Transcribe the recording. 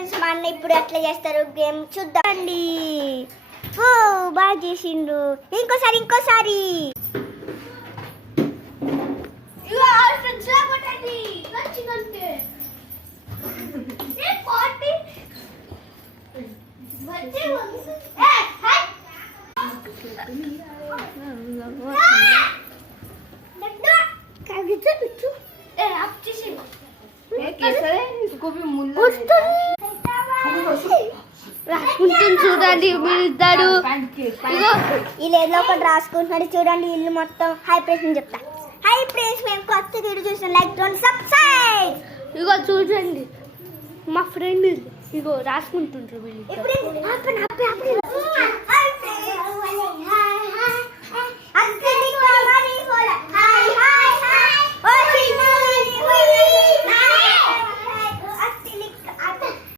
Friends, మా అన్న ఇప్పుడు ఎట్లా చేస్తారు గేమ్ చూద్దామండి. ఓ బాగా చేసిండు. ఇంకోసారి రాసుకుంటుంది చూడండి. ఇద్దరు వీళ్ళు ఏదో ఒకటి రాసుకుంటున్నాడు చూడండి. ఇల్లు మొత్తం హై ప్రైస్ అని చెప్తా. హై ప్రైస్ మేము కొత్త వీడియో చూసిన లైక్ డోంట్ సబ్స్క్రైబ్. ఇగో చూడండి మా ఫ్రెండ్ ఇగో రాసుకుంటుంటారు వీళ్ళు. ఇప్పుడు